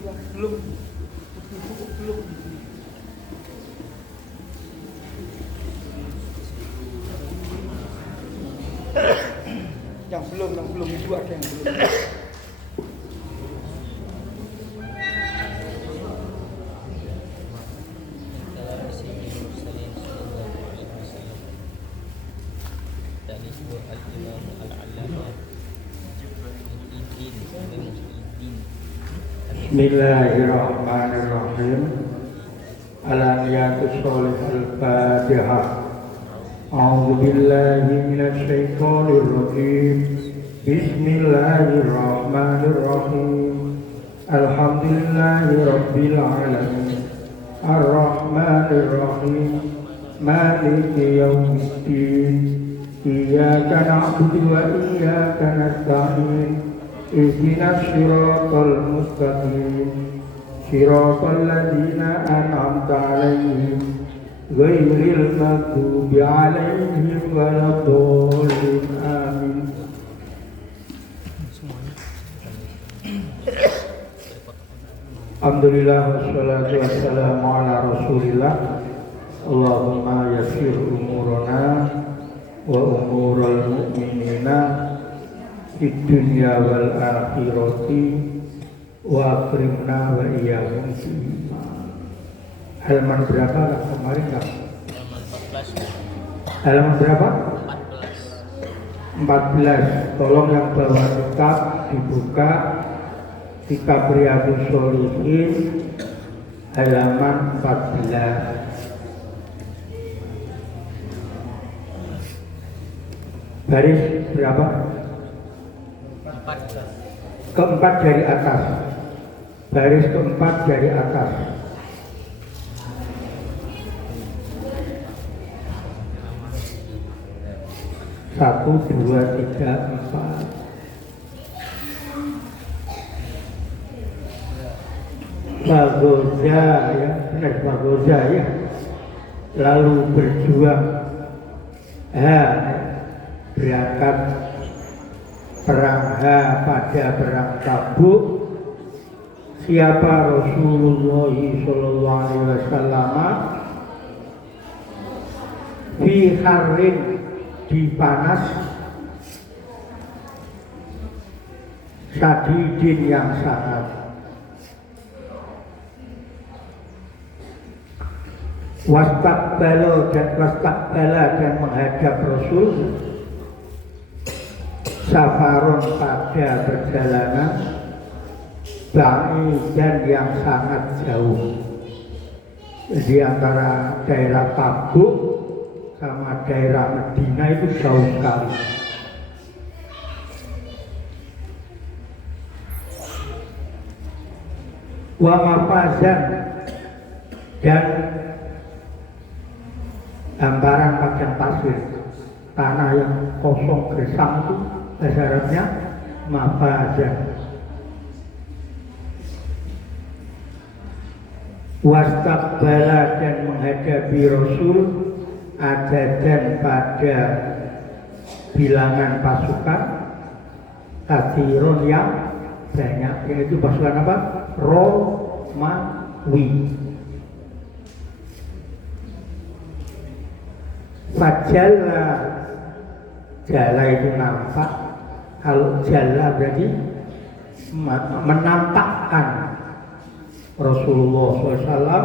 belum yang belum itu ada yang belum. Bismillahirrahmanirrahim. Al-Aniyatus Sholihul Fatihah. A'udzu billahi minasy syaithanir rajim. Bismillahirrahmanirrahim. Alhamdulillahi rabbil alamin. Ar-Rahmanir Rahim. Maliki yaumiddin. Iyyaka na'budu wa iyyaka nasta'in. Ihdinas siratal mustaqim. Siratal ladzina an'amta 'alaihim ghairil maghdubi 'alaihim waladdallin. Amin. Alhamdulillah wassalatu wassalamu ala Rasulillah. Allahumma yassir umurana wa umural mu'minina fid dunya wal akhirati wa akrimna wa iyyahum fi iman. Halaman berapa lah kemarin kan? Halaman berapa? 14. Tolong yang bawa kitab dibuka, kitab Riyadhus Shalihin halaman 14. Baris berapa? Keempat dari atas. Baris keempat dari atas. Satu, dua, tiga, empat. Bagoza ya, benar Bagoza ya. Lalu berjuang. Berangkat perang pada perang Tabuk. Siapa Rasulullah sallallahu alaihi wasallam fi harrin, di panas, sadidin yang sangat. Wastaqbala dan menghadap Rasul safaron pada perjalanan ba'i dan yang sangat jauh. Di antara daerah Tabuk sama daerah Medina itu jauh sekali. Wa mafazan, dan hamparan padang pasir, tanah yang kosong gersang itu bahasa Arabnya mafazan. Wastaqbala dan menghadapi Rasul adadan pada bilangan pasukan kathirun yang banyak, yaitu pasukan apa? Romawi. Fajalla, jala itu nampak. Kalau jala berarti menampakkan Rasulullah SAW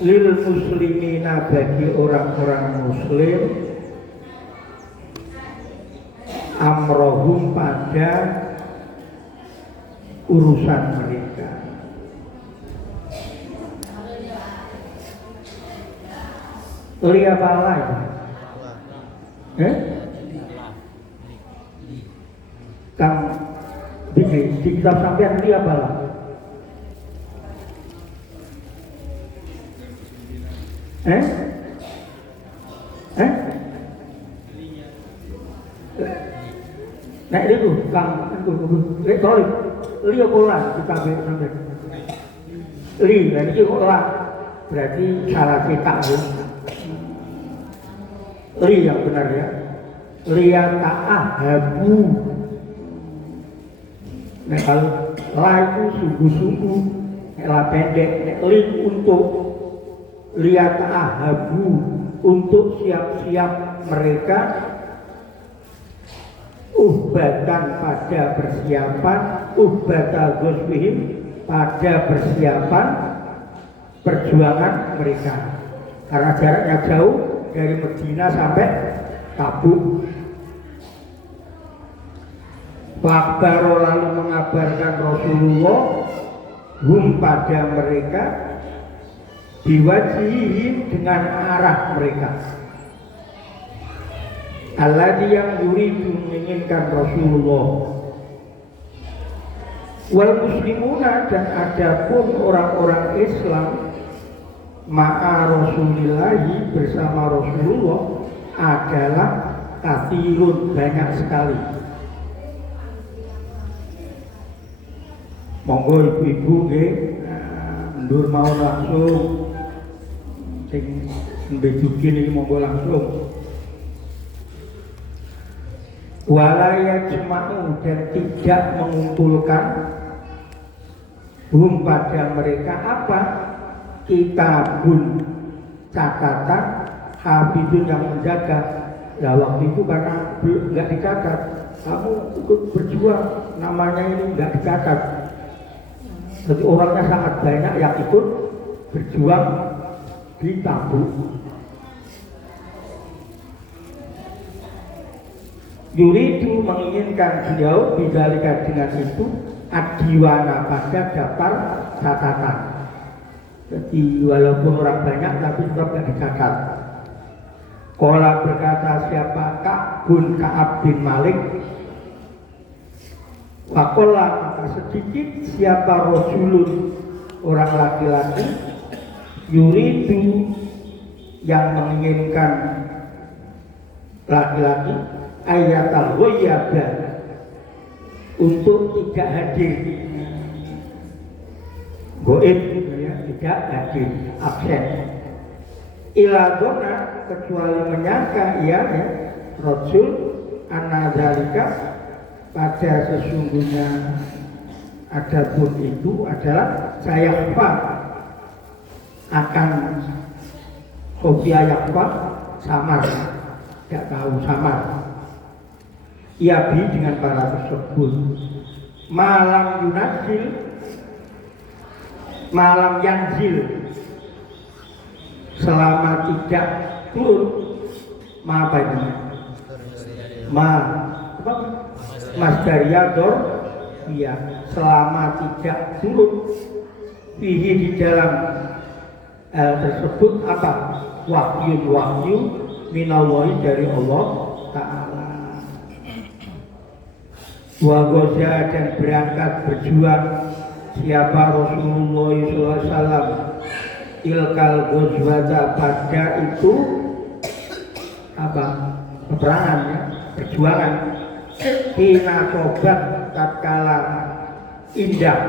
lil muslimina, bagi orang-orang muslim, amrohum pada urusan mereka. Li apa lagi? Kang di kitab sampean li apa lagi? Nek itu Kang sorry, li apa lah kita sampai li, dan ini kok lah berarti salah cetak ya. Li yang benar ya. Liya ta'ahabu. Nah kalau laku sungguh-sungguh ela pendek link untuk lihat ahabu untuk siap-siap mereka uhbatan pada persiapan uhbata ghuswihim pada persiapan perjuangan mereka karena jaraknya jauh dari Medina sampai Tabuk. Fakbaro lalu mengabarkan Rasulullah pada mereka biwajihim dengan arah mereka alladzi yang yuridu menginginkan Rasulullah wal muslimuna dan adapun orang-orang Islam ma'a Rasulillahi bersama Rasulullah adalah kathirun banyak sekali. Monggo ibu-ibu nggih mundur mau langsung sing mbejukin iki monggo langsung. Walaya jema'u dan tidak mengumpulkan pada mereka apa kitabun catatan hafidun yang menjaga. Nah waktu itu karena nggak dicatat, kamu ikut berjuang namanya ini nggak dicatat. Jadi orangnya sangat banyak yang ikut berjuang di Tabuk. Yuridu menginginkan beliau bidalika dengan itu adiwana pada daftar catatan. Jadi walaupun orang banyak tapi tetap tidak dicatat. Qala berkata siapa Ka'ab bin Malik. Wakola maka sedikit siapa rojulun orang laki-laki yuridu yang menginginkan laki-laki ayatal ghayyaba untuk tidak hadir goib ya, tidak hadir absen ila dona kecuali menyangka ia ya rojul anadzalika pada sesungguhnya adapun itu adalah saya akan Sofia Yakfa samar tidak tahu samar ia bi dengan para tersebut malam yanzil selama tidak turun apa ini Masdariyador ya selama tidak turun fihi di dalam tersebut apa wahyu minallahi dari Allah Ta'ala wa ghaza dan berangkat berjuang siapa Rasulullah SAW ilkal ghazwata pada itu apa peperangan ya perjuangan hina tobat tatkala indah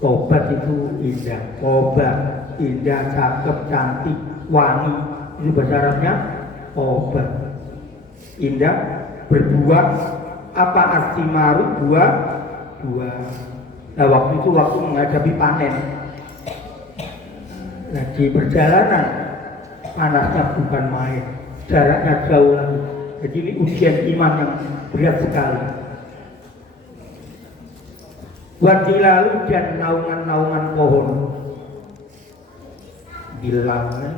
tobat itu indah tobat indah cakep cantik wangi itu bahasa Arabnya tobat indah berbuah apa astimaru buah nah waktu itu waktu menghadapi panen nah di perjalanan panasnya bukan main jaraknya jauh lagi. Jadi ini ujian iman yang berat sekali. Wadilalu dan naungan-naungan pohon. Dilaungan.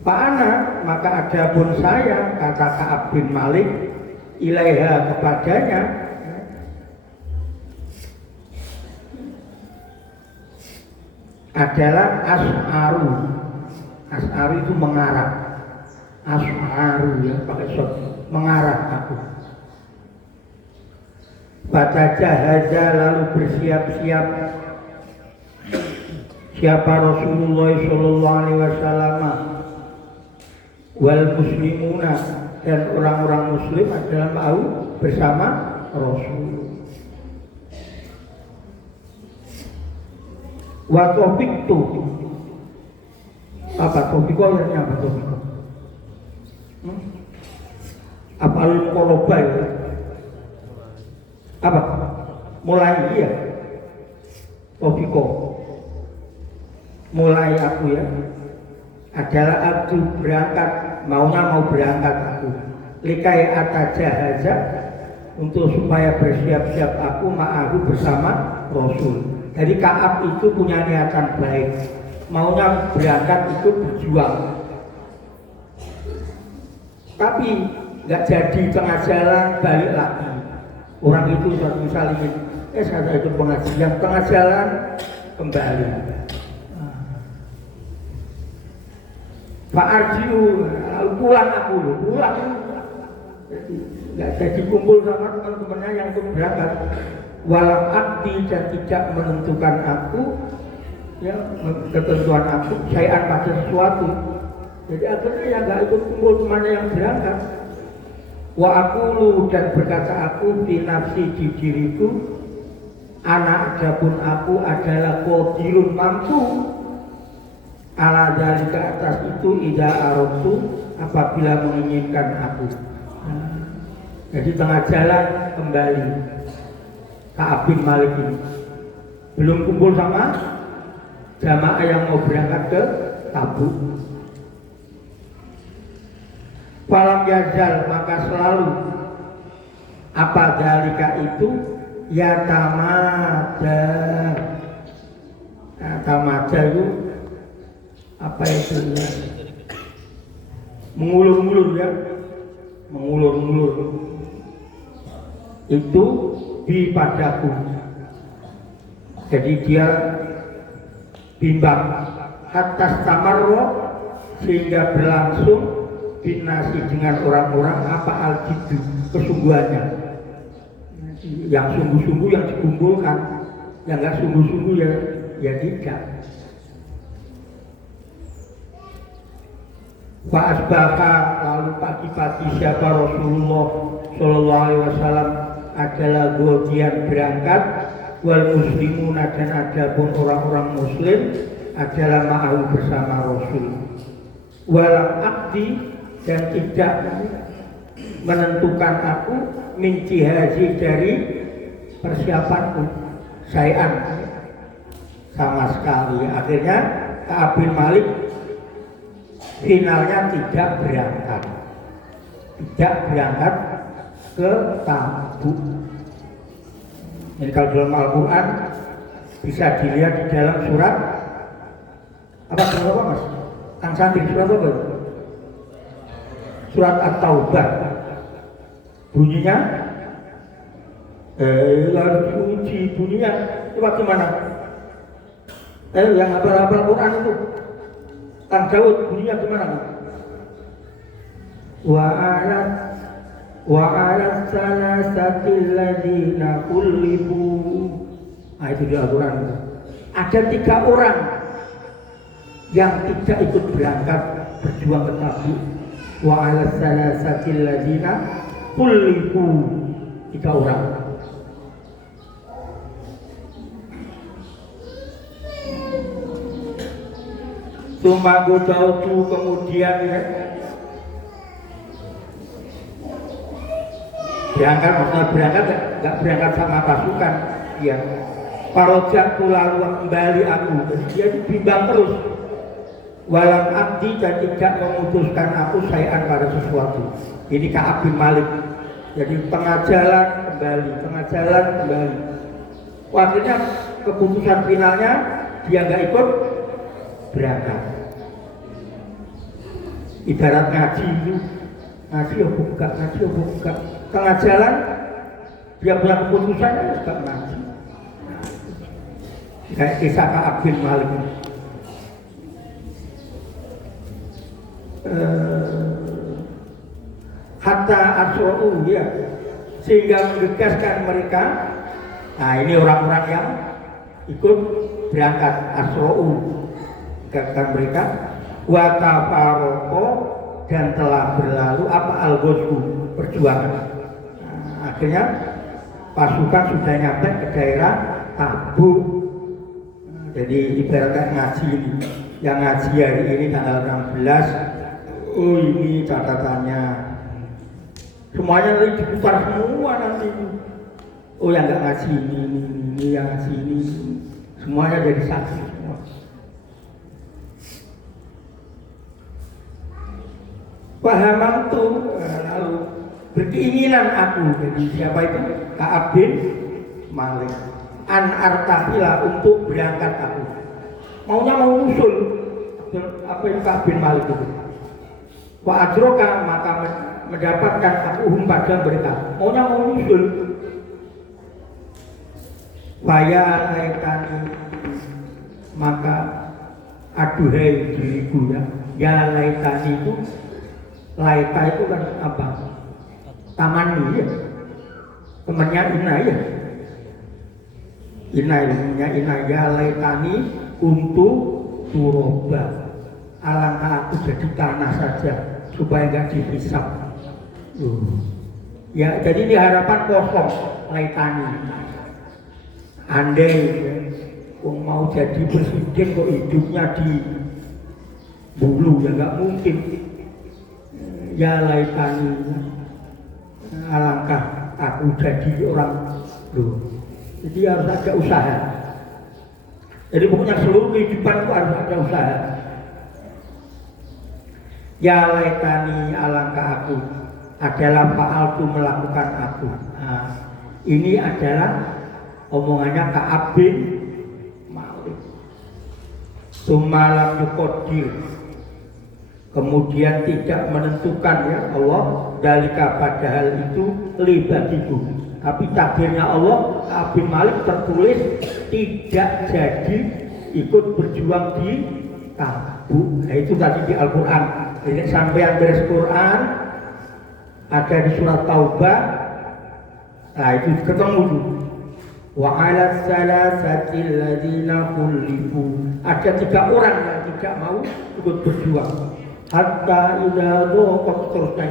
Pak Ana, maka ada pun saya, kata Ka'ab bin Malik, ilaiha kepadanya, adalah as'aru. As'aru itu mengarah. As'aru ya pakai shot mengarah aku. Fatajahaza lalu bersiap-siap siapa Rasulullah sallallahu alaihi wasallam wal muslimuna dan orang-orang muslim adalah mau bersama Rasul. Wa topik tu apa topik orangnya apa topik? Apalun koloba ya. Apa? Mulai iya. Topiko. Mulai aku ya. Adalah aku berangkat, mau berangkat aku. Likai atajahaza untuk supaya bersiap-siap aku ma'ahu bersama Rasul. Jadi Ka'ab itu punya niatan baik. Maunya berangkat itu berjuang. Tapi nggak jadi tengah jalan balik lagi. Orang itu suatu misal ingin saya ikut pengajian, tengah jalan kembali. Pak Arjiu, pulang aku, pulang. Nggak jadi kumpul sama teman-temannya yang ikut berangkat. Walau abdi dan tidak menentukan aku, ya ketentuan aku, sayan pada sesuatu. Jadi akhirnya ya nggak ikut kumpul temannya yang berangkat. Wa aqulu dan berkata aku di nafsi di diriku, anak adapun aku adalah qadirun mampu ala dari ke atas itu ida arotu apabila menginginkan aku. Jadi tengah jalan kembali Ka'ab bin Malik ini belum kumpul sama jamaah yang mau berangkat ke Tabuk. Falam yazal maka selalu apa dalika itu ya tamada. Nah, tamada itu apa itu ya? Mengulur-ulur ya, mengulur-ulur itu di padaku. Jadi dia bimbang atas tamarro sehingga berlangsung binasi dengan orang-orang apa al-jiddu kesungguhannya, yang sungguh-sungguh yang dikumpulkan, yang nggak sungguh-sungguh ya tidak. Fa'asbaka lalu pagi-pagi siapa Rasulullah Shallallahu Alaihi Wasallam adalah bagian berangkat wal muslimun dan ada pun orang-orang muslim adalah ma'ahu bersama Rasul walam abdi dan tidak menentukan aku min jihazi dari persiapanku sayan sama sekali. Akhirnya Ka'ab bin Malik finalnya tidak berangkat ke Tabuk. Jadi kalau dalam Al-Quran bisa dilihat di dalam surat apa mas? Kang Sandi surat apa? Surat At-Taubah. Bunyinya lalu diuji bunyinya coba gimana? Yang hafal Quran itu Kang Daud bunyinya gimana? Wa alat salasatil ladina kullibu. Nah itu di Al-Quran. Ada 3 orang yang tidak ikut berangkat berjuang ke Tabuk. Wa alat salasatil ladina kullibu. 3 orang. Cuma gue tahu kemudian berangkat, maksudnya berangkat nggak berangkat sama pasukan, ya. Parojak lalu kembali aku, dia bimbang terus. Walam abdi dan tidak memutuskan aku sayan pada sesuatu. Ini Ka'ab bin Malik. Jadi tengah jalan kembali. Akhirnya keputusan finalnya dia nggak ikut berangkat. Ibarat ngaji itu, ngaji buka. Tengah jalan dia punya keputusan juga ngaji. Kayak kisah Ka'ab bin Malik. Hatta asro'u ya, sehingga menggegaskan mereka. Nah ini orang-orang yang ikut berangkat asro'u, menggegaskan mereka. Wa tafaroko dan telah berlalu apa al-ghazwu perjuangan. Nah, akhirnya pasukan sudah nyampe ke daerah Tabuk. Jadi ibaratnya ngaji ini, yang ngaji hari ini tanggal 16. Oh ini catatannya, semuanya nanti diputar semua nanti. Oh yang nggak ngasih ini, yang ngasih ini, semuanya jadi saksi semua. Pahaman tuh lalu berkeinginan aku, jadi siapa itu? Ka'ab bin Malik. An artahila untuk berangkat aku. Maunya mau usul apa yang Ka'ab bin Malik itu. Wa adroka maka mendapatkan aku pada mereka. Maunya mau usul. Faya laitani maka aduhai diriku ya. Ya laitani itu laita itu kan apa? Taman ya. Temannya Ina ya. Ina ya laitani untuk turoba. Alangkah aku jadi tanah saja supaya nggak dihisap. Ya jadi ini harapan kosong laitani. Andai ya, mau jadi presiden kok hidupnya di bulu ya nggak mungkin. Ya laitani alangkah aku jadi orang loh. Jadi harus ada usaha. Jadi pokoknya seluruh kehidupan itu harus ada usaha. Ya laitani alangkah aku adalah fa'altu melakukan aku. Nah, ini adalah omongannya Ka'ab bin Malik. Sumalam yukodir. Kemudian tidak menentukan ya Allah dalika padahal itu libagiku. Tapi takdirnya Allah Ka'ab bin Malik tertulis tidak jadi ikut berjuang di Tabuk. Nah itu tadi di Al-Quran. Jadi sampai beres Quran ada di surat Taubah. Nah itu ketemu tuh. Wa 'ala salasatil ladzina khulifu. Ada 3 orang yang tidak mau ikut berjuang. Hatta idza dhaqat terusnya.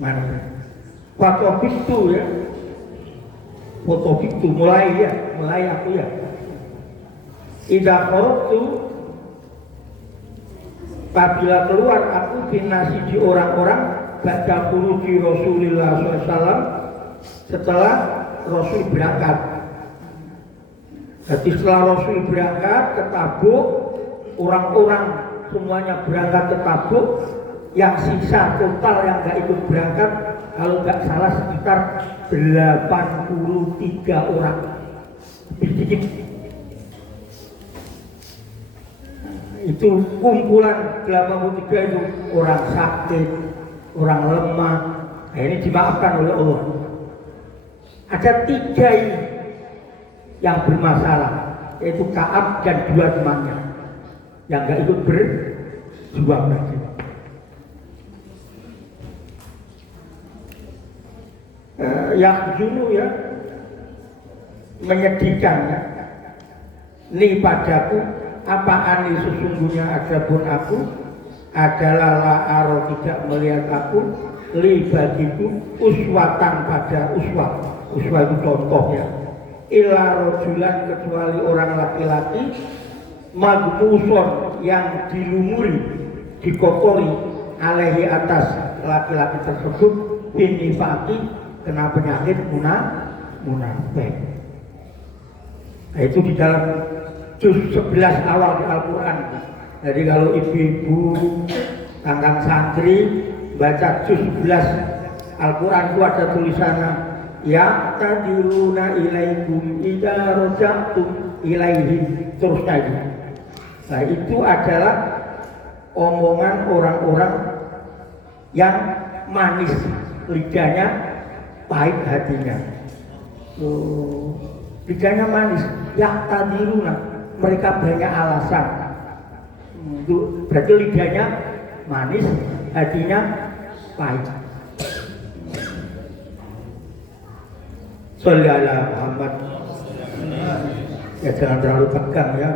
Mana? Foto itu ya. Foto itu mulai aku ya. Idza kharajtu apabila keluar aku binasi di orang-orang baca di Rasulullah SAW setelah Rasul berangkat. Jadi setelah Rasul berangkat ke Tabuk, orang-orang semuanya berangkat ke Tabuk, yang sisa total yang nggak ikut berangkat kalau nggak salah sekitar 83 orang. Sedikit. Itu kumpulan 83 itu orang sakit, orang lemah. Nah, ini dimaafkan oleh Allah. Ada 3 ini yang bermasalah, yaitu Ka'ab dan 2 temannya yang nggak ikut berjuang lagi. Yang dulu ya menyedihkan ya. Ini padaku apaan sesungguhnya adapun aku adalah la'aro tidak melihat aku li bagiku uswatan pada uswah itu contoh ya illa rojulan kecuali orang laki-laki magmuson yang dilumuri dikotori alaihi atas laki-laki tersebut binifati kena penyakit munafik. Nah, itu di dalam juz 11 awal di Al-Quran. Jadi kalau ibu-ibu tangkap santri baca juz 11 Al-Quran itu ada tulisannya ya tadiruna ilaikum idza raja'tum ilaihim terus tadi. Nah itu adalah omongan orang-orang yang manis lidahnya, pahit hatinya. Lidahnya manis, ya tadiruna, mereka banyak alasan. Itu berarti lidahnya manis, hatinya pahit. Sholli ala Muhammad. Ya jangan terlalu tegang ya.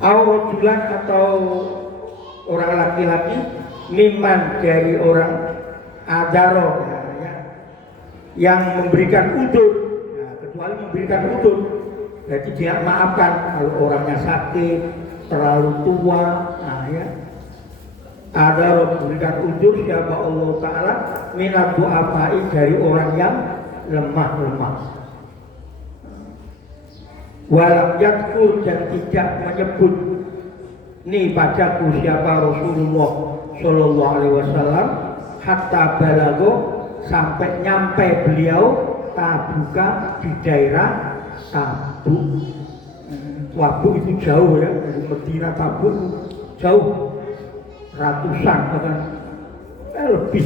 Aurajulan atau orang laki-laki miman dari orang adaro ya, yang memberikan udur, ya, kecuali memberikan udur Jadi dia maafkan kalau orangnya sakit, terlalu tua, nah ya. Ada orang memberikan ujur siapa Allah Ta'ala minat du'afai dari orang yang lemah. Walam yakfur dan tidak menyebut ini padaku siapa Rasulullah Sallallahu Alaihi Wasallam hatta balago sampai nyampe beliau Tabuka di daerah Tabuk. Tabuk itu jauh ya, dari Medina Tabuk jauh ratusan bahkan lebih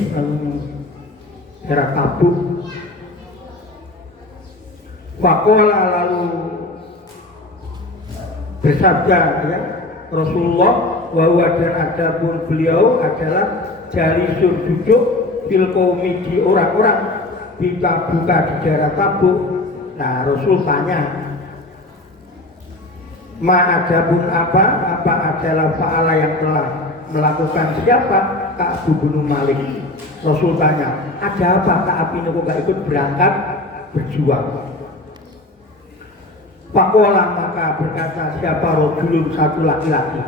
daerah Tabuk. Fakola lalu bersabda ya Rasulullah bahwa dan ada pun beliau adalah jalisun duduk fil qaumi di orang-orang di Tabuka di daerah Tabuk. Nah Rasul tanya ada pun apa adalah fa'ala yang telah melakukan siapa Ka'ab bin Malik. Rasul tanya ada apa Ka'ab ini kok gak ikut berangkat berjuang. Pakola maka berkata siapa rojulun satu laki-laki.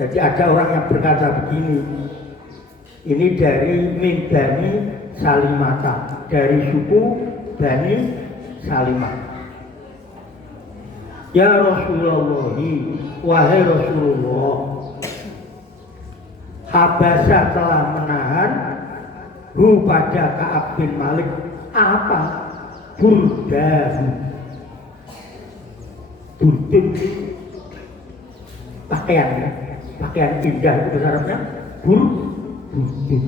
Jadi ada orang yang berkata begini, ini dari min Bani Salimata, dari suku Bani Salimah. Ya Rasulullah, wahai Rasulullah, Habasah telah menahan pada Ka'ab bin Malik apa? Burdahu. Burdun pakaian indah itu bahasa Arabnya burdun,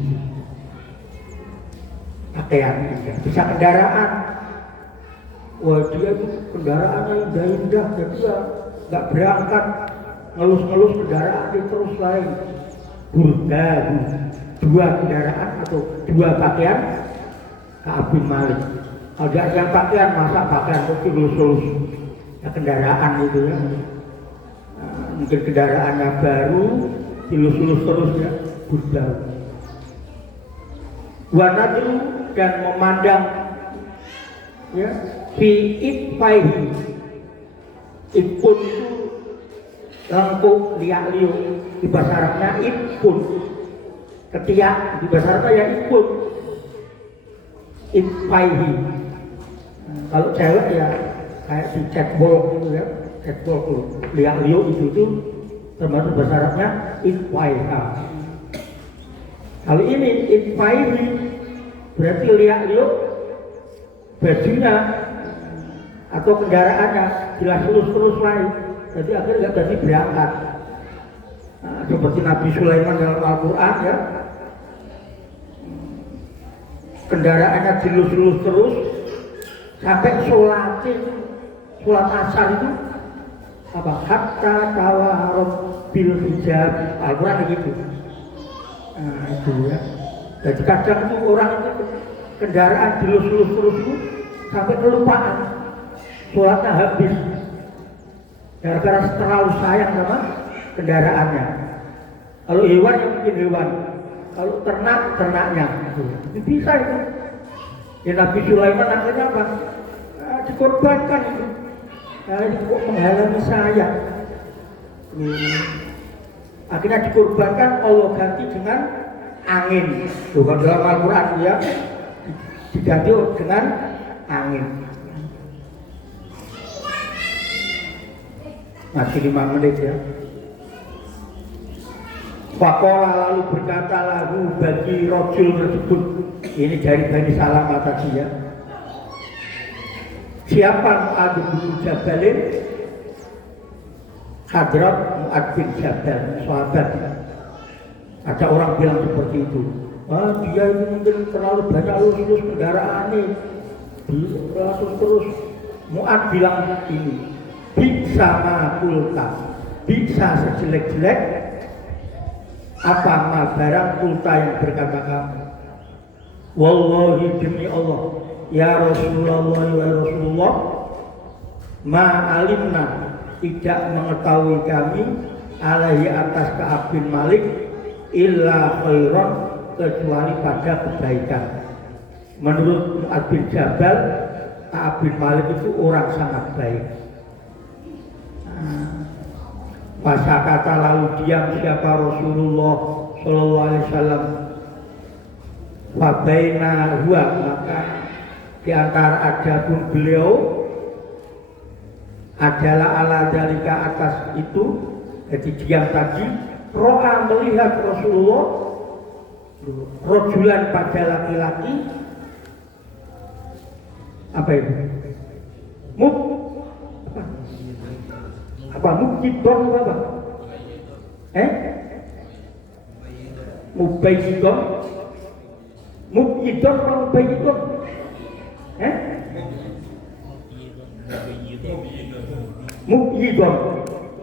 pakaian indah. Bisa kendaraan, wah dia itu kendaraannya indah, jadi ya nggak berangkat ngelus kendaraan dia terus lain. Burdahu, dua kendaraan atau dua pakaian Ka'ab bin Malik. Kalau dia yang pakaian masa pakaian itu lulus ya kendaraan itu ya, mungkin kendaraannya baru dilus terus ya budal. Wanadru dan memandang ya fi itfaihi, itpun itu lengkuk liak-liuk di bahasa Arabnya itpun, ketiak di bahasa Arabnya ya itpun, itfaihi. Kalau cewek ya kayak di catwalk gitu ya, catwalk tuh liak-liuk itu termasuk bahasa Arabnya itfaiha. Kalau ini itfaihi berarti liak-liuk bajunya atau kendaraannya jelas terus lain, jadi akhirnya nggak jadi berangkat. Nah, seperti Nabi Sulaiman dalam Al-Quran ya, kendaraannya dilus terus sampai sholat asar itu apa? Hatta tawaharun bil hijab. Al-Quran gitu. Nah itu ya. Jadi kadang itu orang itu kendaraan dilus terus itu sampai kelupaan sholatnya habis gara-gara terlalu sayang sama kendaraannya. Kalau hewan ya mungkin hewan, kalau ternaknya itu bisa itu. Ya Nabi Sulaiman akhirnya apa? Dikorbankan itu. Kok menghalangi saya? Akhirnya dikorbankan, Allah ganti dengan angin. Bukan dalam Al-Quran ya, diganti dengan angin. Masih 5 menit ya. Fakola lalu berkata lagu bagi rojul tersebut, ini dari Bani Salamah tadi ya. Siapa Mu'ad bin Jabalin? Hadrat Mu'ad bin Jabal, sahabat. Ada orang bilang seperti itu. Dia itu mungkin terlalu banyak lulus kendaraan nih. Terus Mu'ad bilang ini, bisa makulta, bisa sejelek-jelek apa ma barang kulta yang berkata kamu. Wallahi demi Allah, ya Rasulullah wa Rasulullah, ma alimna, tidak mengetahui kami alaihi atas Ka'ab bin Malik illa khairan, kecuali pada kebaikan. Menurut Mu'ad bin Jabal, Ka'ab bin Malik itu orang sangat baik. Fasakata lalu diam siapa Rasulullah Sallallahu Alaihi Wasallam. Fabaina huwa maka di antara adapun beliau adalah ala dalika atas itu, jadi diam tadi. Ro'a melihat Rasulullah rojulan pada laki-laki apa itu? Mukjidon apa? Mubayyidon apa mubayyidon? Mubayyidon.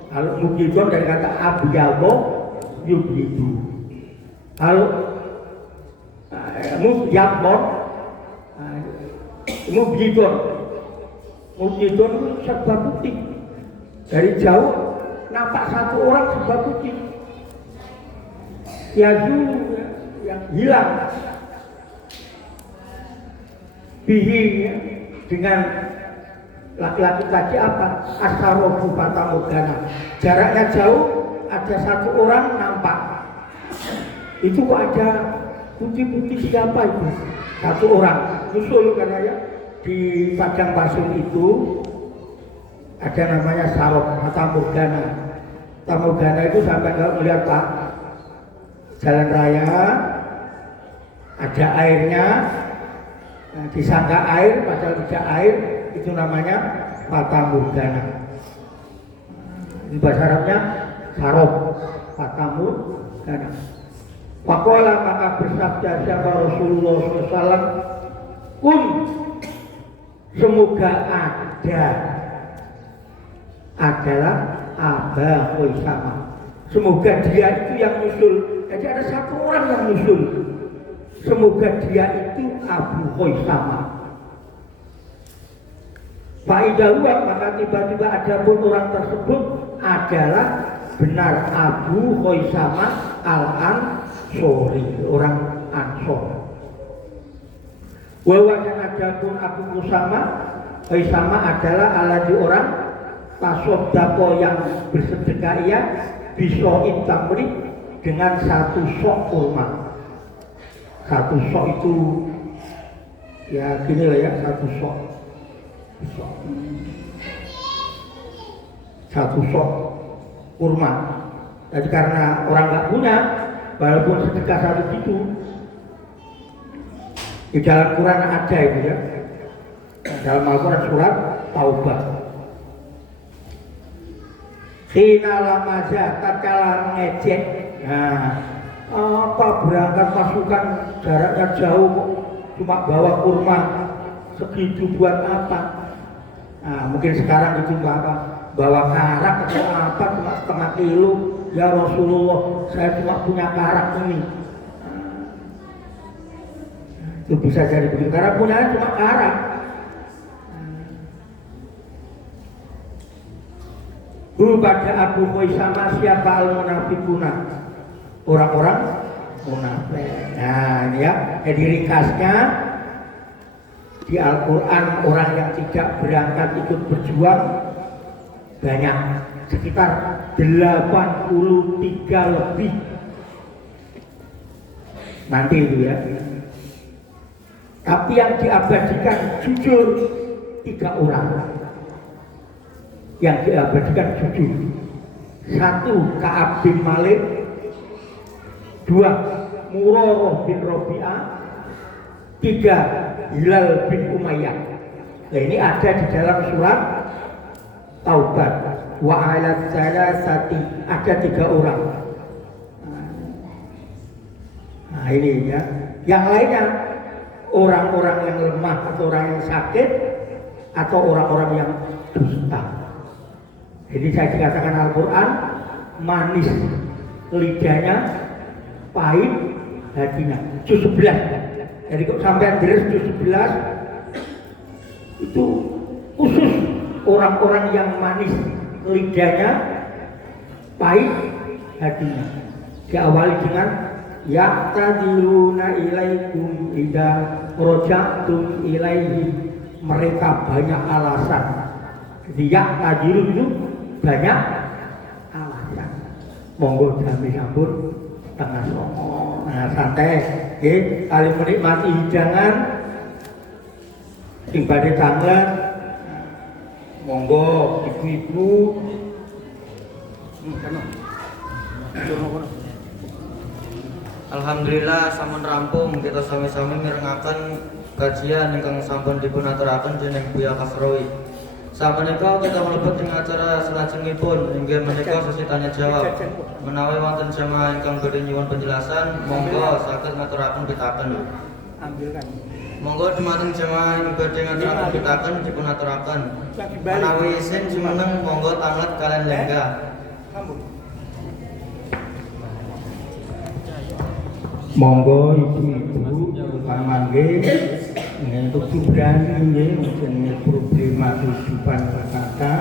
Kalau mubayyidon dari kata abyadho yubyidu. Kalau mubayyadon mubayyidon serba putih. Dari jauh nampak satu orang serba putih. Yazu yang hilang. Bihi dengan laki-laki tadi apa? Asarofu fatamorgana. Jaraknya jauh, ada satu orang nampak. Itu kok ada putih-putih siapa itu? Satu orang. Usul karena ya di padang pasir itu ada namanya sarok fatamorgana. Fatamorgana itu sampai kalau melihat Pak jalan raya ada airnya. Nah, disangka air padahal tidak air, itu namanya fatamorgana. Di bahasa Arabnya sarok fatamorgana. Faqala maka bersabda siapa Rasulullah SAW, semoga adalah Aba Khaisama. Semoga dia itu yang nyusul. Jadi ada satu orang yang nyusul. Semoga dia itu Abu Khaisama. Faidahua maka tiba-tiba ada pun orang tersebut adalah benar Abu Khaisama al-Ansori, orang Ansor. Bahwa dan ada pun Abu Khaisama adalah aladi orang tasodako yang bersedekah ia bisoin tamri dengan satu sok kurma. Satu sok itu ya gini lah ya, satu sok kurma. Jadi karena orang nggak punya, walaupun sedekah satu itu di dalam Quran ada itu ya, dalam Al-Quran surat Taubah. Hina lamaja tatkala ngejek, nah apa berangkat pasukan jaraknya jauh cuma bawa kurma segitu buat apa? Nah, mungkin sekarang itu apa? Bawa karak atau apa cuma setengah kilo. Ya Rasulullah, saya cuma punya karak ini. Itu bisa jadi begitu karena punya cuma karak. Pada Abu Khaisama siapa al-munafiquna, orang-orang munafik. Nah ini ya, jadi ringkasnya di Al-Quran orang yang tidak berangkat ikut berjuang banyak, sekitar 83 lebih nanti itu ya. Tapi yang diabadikan jujur 3 orang. Yang diabadikan jujur. 1 Ka'ab bin Malik, 2 Murarah bin Rabi'ah, 3 Hilal bin Umayyah. Nah ini ada di dalam surat Taubah. Wa ala salasati, ada 3 orang. Nah ini ya. Yang lainnya orang-orang yang lemah atau orang yang sakit atau orang-orang yang dusta. Jadi saya dikatakan Al-Quran manis lidahnya, pahit hatinya. Juz 11. Jadi kok sampai beres juz 11 itu khusus orang-orang yang manis lidahnya, pahit hatinya. Diawali dengan ya'tadiluna ilaikum idza raja'tum ilaihi. Mereka banyak alasan. Jadi ya'tadilu itu banyak alasan. Monggo jami sampun tengah songo. Nah, santai nggih, kali menikmati hidangan sing badhe tanglet. Monggo ibu-ibu. Alhamdulillah sampun rampung, kita sami-sami mirengaken kajian ingkang sampun dipun aturaken dening Buya Kasrowi. Sapunika kita mlebet ing acara salajengipun inggih menika sesi tanya jawab. Menawi wonten jamaah ingkang badhe nyuwun penjelasan, monggo saged ngaturaken pitaken. Ambilkan. Monggo dumateng jamaah ing badhe ngaturaken pitaken dipun aturaken. Menawi isin jumeneng monggo tanget kalian lenggah. Monggo ibu-ibu kang mangke untuk berani nggih jenenge problema kehidupan berkata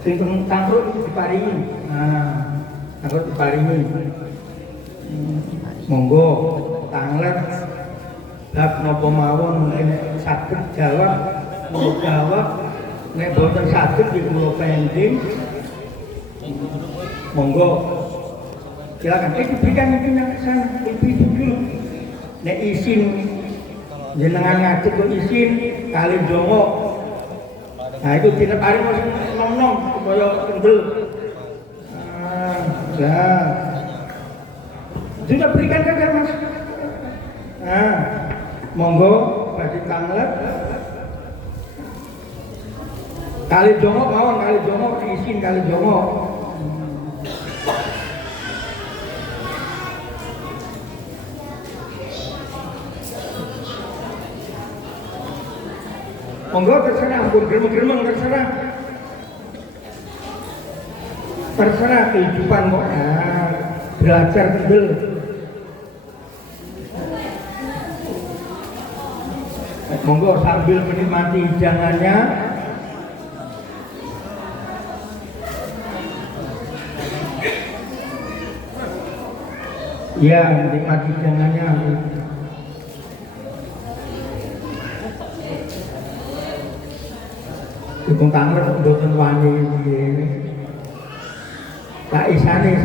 sing tangkrut diparingi. Nah, tangkrut diparingi. Monggo tanglet bab napa mawon mungkin saged jawab, mau jawab nek boten saged nggih kula pending. Monggo silakan berikan mungkin yang sana ibu dulu nek izin jenengan ngaji kok izin kali dongo. Nah itu tinep hari masih nom-nom supaya kendel. Ya sudah berikan saja mas. Nah monggo bagi tanglet kali dongo mawon, kali dongo izin kali dongo. Monggo terserah, ampun gremeng-gremeng terserah. Terserah kehidupan kok. Nah, belajar kendel. Monggo sambil menikmati hidangannya. Ya, menikmati hidangannya. Dukung tanglet mboten wani piye. Sak isane.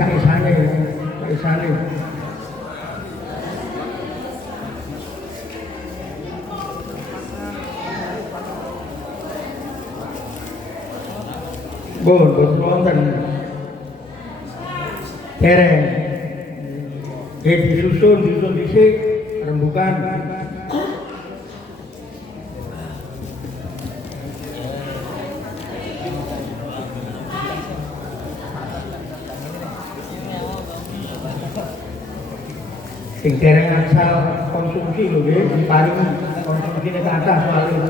Boten wonten. Dereng. Disusun dhisik rembukan. Sing dereng asal konsumsi lho nggih diparingi konsumsine ke atas soalnya.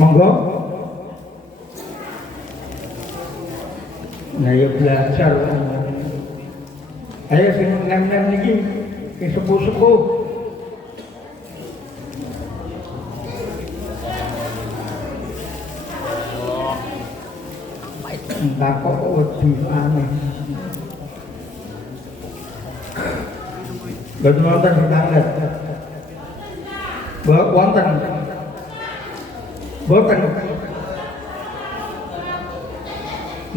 Monggo. Nah ya belajar. Ayo sing nem-nem niki sing sepuh-sepuh. Entah kok wedi aneh. Boten wonten tanglet. Wonten. Boten.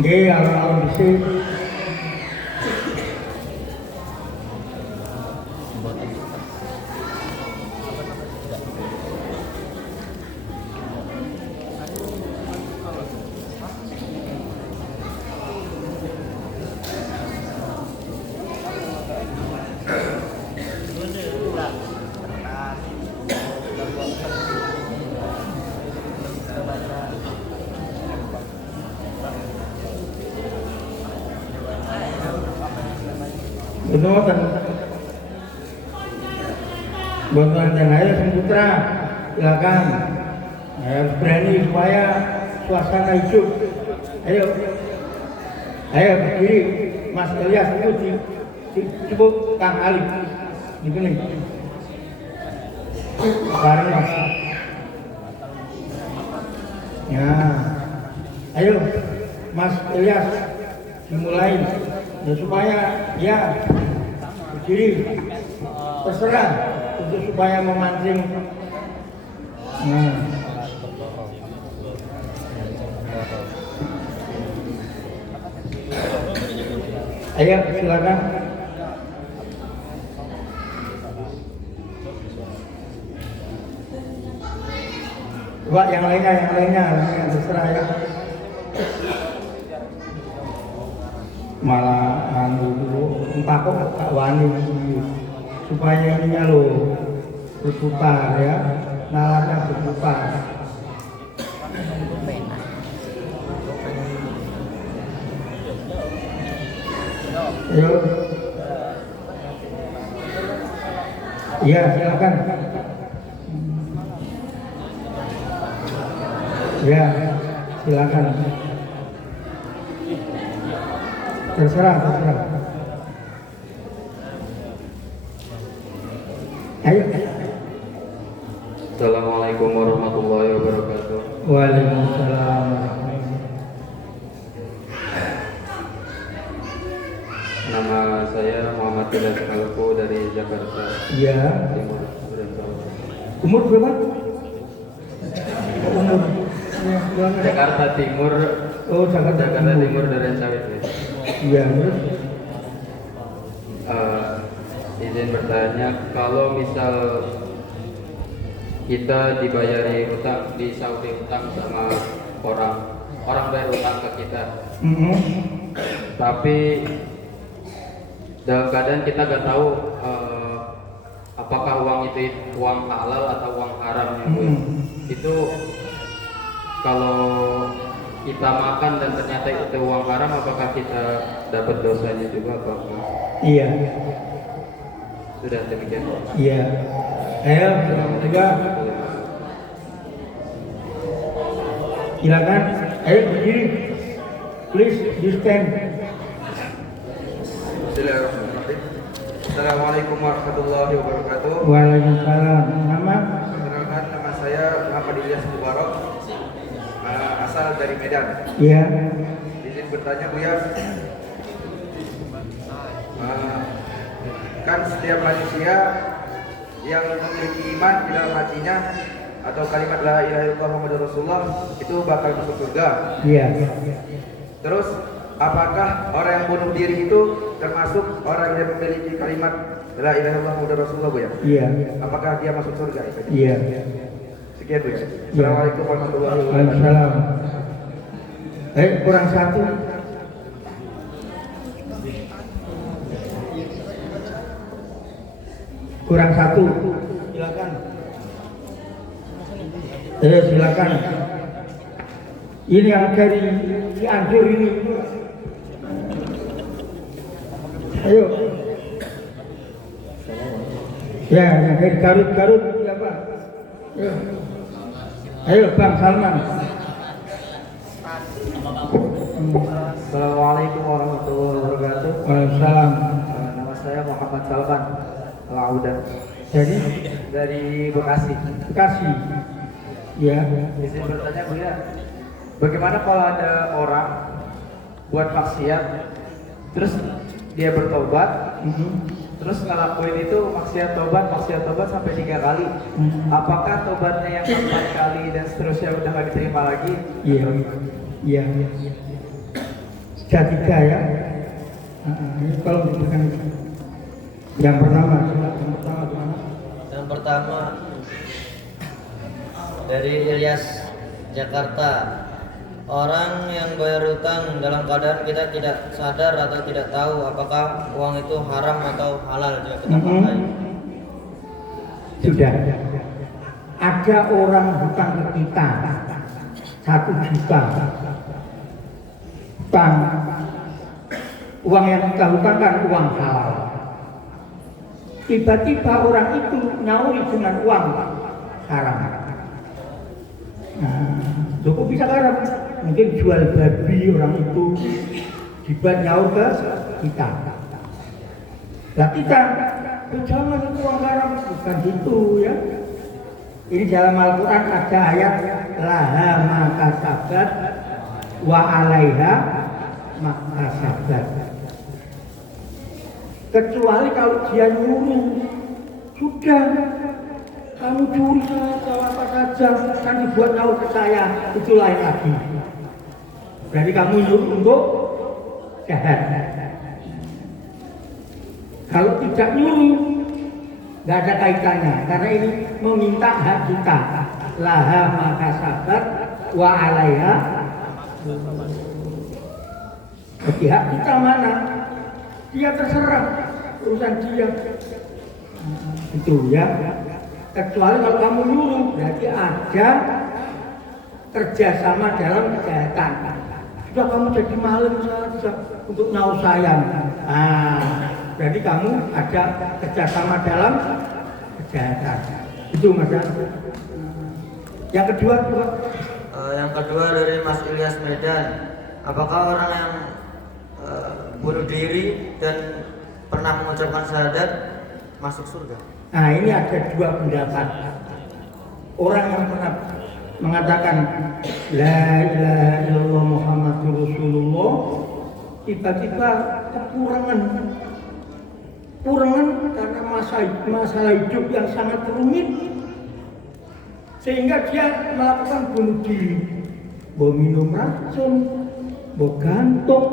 Nggih alon-alon dhisik. Boten wonten ayo sing putra silakan. Harus berani supaya suasana hidup. Ayo berdiri Mas Elias itu disebut Kang Ali di sini. Bareng Mas. Ya. Ayo Mas Elias dimulai. Ya, supaya ya berdiri terserah untuk supaya memancing. Nah. Ayo silakan. Pak, yang lainnya terserah ya. Malah dulu empakok tak wani supaya ininya lo berputar ya, nalarnya berputar. Ayo. Iya, silakan. Ya, silakan. Terserah. Ayo. Assalamualaikum warahmatullahi wabarakatuh. Waalaikumsalam. Nama saya Muhammad Tilas Kalku dari Jakarta Iya. Timur. Umur berapa? Umur. Jakarta Timur. Oh, Jakarta Timur dari Sawit. Iya. Izin bertanya, kalau misal kita dibayari hutang, disaudi hutang sama orang bayar hutang ke kita, tapi dalam keadaan kita nggak tahu apakah uang itu uang halal atau uang haramnya, itu kalau kita makan dan ternyata itu uang haram, apakah kita dapat dosanya juga apakah? Iya. Sudah demikian. Iya. Ayo juga. Silakan. Ayo berdiri. Please you stand. Bismillahirrahmanirrahim. Assalamualaikum warahmatullahi wabarakatuh. Waalaikumsalam. Nama? Perkenalkan, nama saya Muhammad Ilyas Mubarok, asal dari Medan. Iya. Izin bertanya Buya, kan setiap manusia yang memiliki iman di dalam hatinya atau kalimat la ilaha illallah Muhammadur Rasulullah itu bakal masuk surga. Iya. Terus apakah orang yang bunuh diri itu termasuk orang yang memiliki kalimat la ilaha illallah Muhammadur Rasulullah, Bu ya? Iya. Apakah dia masuk surga itu? Iya. Sekian, Bu ya. Assalamualaikum warahmatullahi wabarakatuh. Waalaikumsalam. Kurang satu. Kurang satu. Silakan. Silakan. Ini yang dari Cianjur ini. Ayo. Ya, yang dari Garut siapa? Ayo. Ayo Bang Salman. Assalamualaikum warahmatullahi wabarakatuh. Waalaikumsalam. Nama saya Muhammad Salman Laudan dari Bekasi. Bekasi. Ya. Izin bertanya Bu ya, bagaimana kalau ada orang buat maksiat, terus dia bertobat, terus ngelakuin itu maksiat tobat sampai 3 kali, apakah tobatnya yang 4 kali dan seterusnya udah nggak diterima lagi? Iya. Iya. Sudah 3 ya. Ini kalau misalkan yang pertama dari Ilyas Jakarta. Orang yang bayar hutang dalam keadaan kita tidak sadar atau tidak tahu apakah uang itu haram atau halal jika kita pakai. Sudah. Ada orang hutang ke kita 1 juta. Hutang. Uang yang kita hutangkan uang halal. Tiba-tiba orang itu nyauri dengan uang haram. Cukup bisa haram. Mungkin jual babi orang itu dibuat nyaur ke kita. Nah kita jangan itu uang haram, bukan itu ya. Ini dalam Al-Quran ada ayat laha maka sabat wa alaiha maka sabat. Kecuali kalau dia nyuruh Sudah, kamu curi saja apa saja, nanti buat nyawa ke saya, itu lain lagi. Jadi kamu nyuruh untuk jahat. Kalau tidak nyuruh, nggak ada kaitannya, karena ini meminta hak kita. Laha maka sabat wa alaiha. Jadi hak kita mana? Dia terserah urusan dia. Itu ya. Kecuali kalau kamu nyuruh, berarti ada kerjasama dalam kejahatan. Sudah kamu jadi maling saja untuk nyawa saya. Berarti kamu ada kerjasama dalam kejahatan. Itu Mas. Yang kedua juga. Yang kedua dari Mas Ilyas Medan, apakah orang yang bunuh diri dan pernah mengucapkan syahadat masuk surga? Nah ini ada dua pendapat. Orang yang pernah mengatakan La ilaha illallah Muhammadur Rasulullah, tiba-tiba kekurangan karena masalah hidup yang sangat rumit, sehingga dia melakukan bunuh diri, mau minum racun, mau gantung,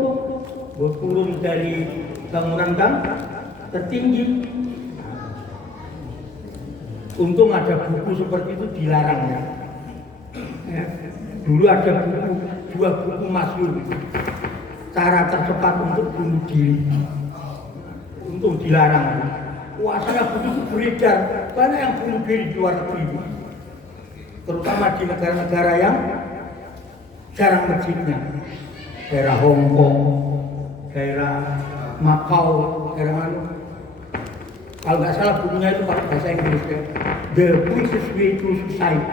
mau turun dari bangunan tertinggi. Untung ada buku seperti itu dilarang ya. Dulu ada dua buku masyhur, cara tercepat untuk bunuh diri. Untung dilarang. Kuasanya buku beredar, banyak yang bunuh diri di luar negeri, terutama di negara-negara yang jarang masjidnya, daerah Hong Kong, daerah Macau, daerah mana? Kalau nggak salah bukunya itu pakai bahasa Inggris ya. The Quickest Way to Suicide,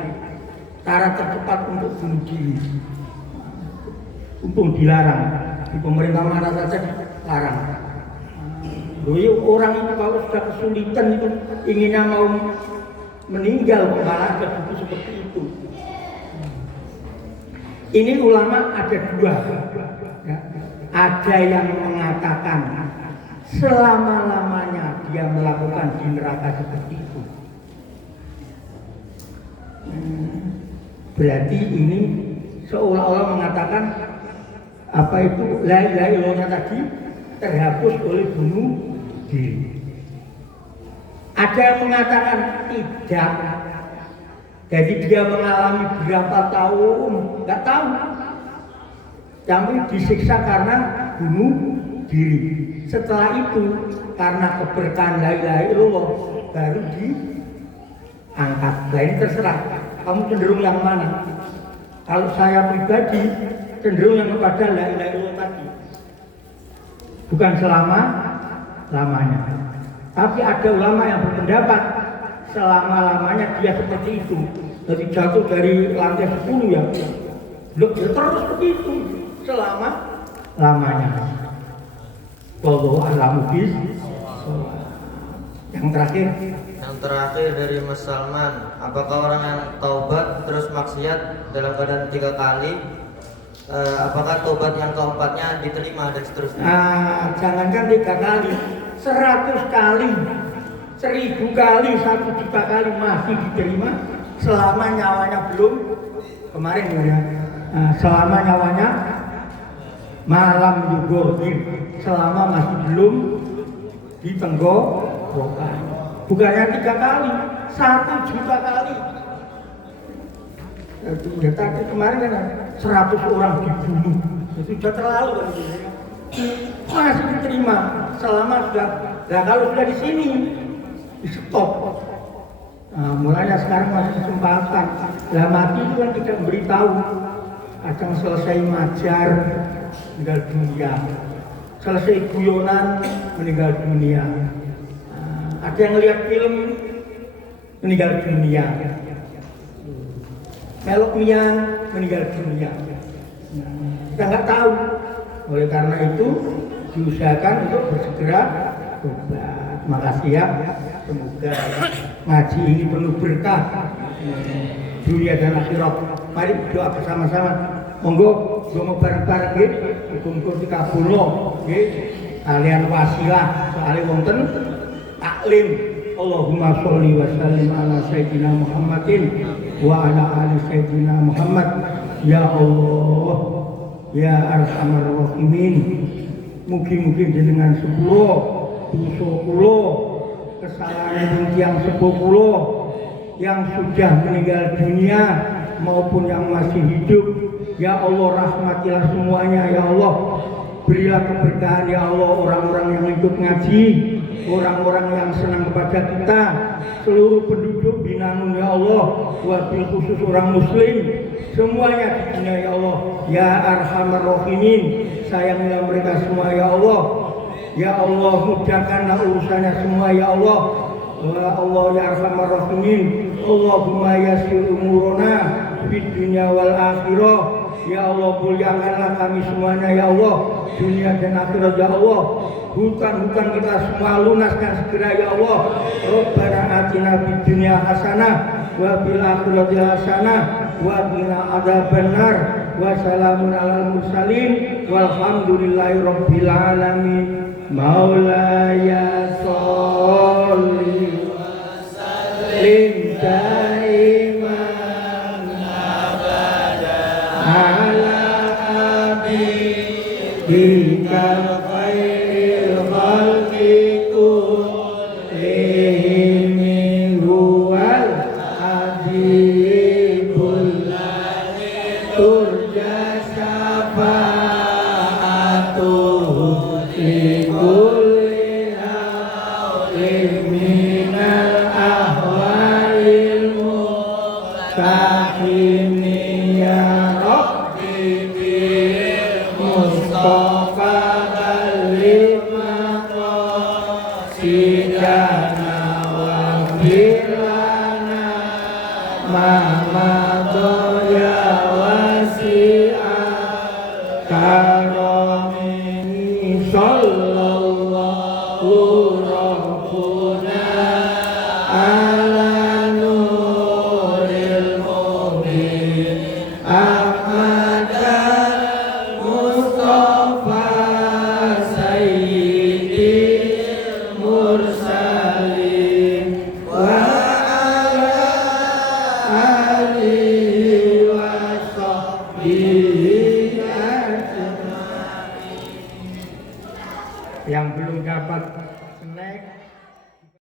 cara tercepat untuk bunuh diri. Untung dilarang, di pemerintah mana saja dilarang. Orang itu kalau sudah kesulitan itu inginnya mau meninggal, malah ada buku seperti itu. Ini ulama ada dua ya. Ada yang mengatakan selama-lamanya dia melakukan di neraka seperti itu. Berarti ini seolah-olah mengatakan apa itu la ilaha illallah tadi terhapus oleh bunuh diri. Ada yang mengatakan tidak. Jadi dia mengalami berapa tahun nggak tahu, tapi disiksa karena bunuh diri. Setelah itu karena keberkahan la ilaha illallah baru diangkat. Nah ini terserah kamu cenderung yang mana. Kalau saya pribadi cenderung yang kepada la ilaha illallah tadi, bukan selama-lamanya. Tapi ada ulama yang berpendapat selama-lamanya dia seperti itu. Jadi jatuh dari lantai 10 ya, dia terus begitu selama-lamanya. Wallahu a'lam bishawab. Yang terakhir. Yang terakhir dari Mas Salman, apakah orang yang taubat terus maksiat dalam keadaan 3 kali, apakah taubat yang keempatnya diterima dan seterusnya? Jangankan 3 kali, 100 kali, 1000 kali, 1 juta kali masih diterima selama nyawanya belum kemarin ya. Selama nyawanya malam yugordir, selama masih belum ditenggorokan. Bukannya 3 kali, 1 juta kali. Ya tadi kemarin kan 100 orang dibunuh, itu sudah terlalu kan? Masih diterima selama sudah. Nah kalau sudah di sini di stop. Mulanya sekarang masih kesempatan. Lah mati itu kan kita beritahu. Kadang selesai majar meninggal dunia, selesai guyonan meninggal dunia. Ada yang lihat film meninggal dunia, melok miang meninggal dunia. Kita nggak tahu. Oleh karena itu diusahakan untuk bersegera tobat. Makasih ya. Semoga ngaji ini penuh berkah dunia dan akhirat. Mari doa bersama-sama. Monggo donga bareng-bareng nggih, muga-muga dikabulno nggih. Kalian wasilah soalé wonten taklim Allahumma sholli wa sallim ala sayyidina Muhammadin wa ala ali sayyidina Muhammad. Ya Allah, ya arhamar rahimin, mugi-mugi jenengan sepuluh dosa kula, kesalahan yang sepuh kula yang sudah meninggal dunia maupun yang masih hidup. Ya Allah, rahmatilah semuanya. Ya Allah, berilah keberkahan. Ya Allah, orang-orang yang ikut ngaji, orang-orang yang senang kepada kita, seluruh penduduk Binangun. Ya Allah, wabil khusus orang muslim semuanya di dunia. Ya Allah, ya arhamar rahimin, sayangilah mereka semua. Ya Allah, ya Allah, mudahkanlah urusannya semua. Ya Allah, ya Allah, ya arhamar rahimin, Allahumma yassir umurana fid dunya wal akhirah. Ya Allah, muliakanlah kami semuanya. Ya Allah, dunia dan akhirat. Ya Allah, hutang-hutang kita semua lunaskan segera. Ya Allah, Rabbana atina fid dunya hasanah wa fil akhirati hasanah wa qina adzabannar. Wa salamun alal mursalin walhamdulillahi rabbil alamin. Maulaya sholli wa sallim daiman abada ala habibika khairil khalqi kullihim huwal habibul ladzi turja syafa'atuhu li kulli hawlin minal ahwalil muhtaqini ya Rabbi bil Mustafa balil maqasidana wa bilana mama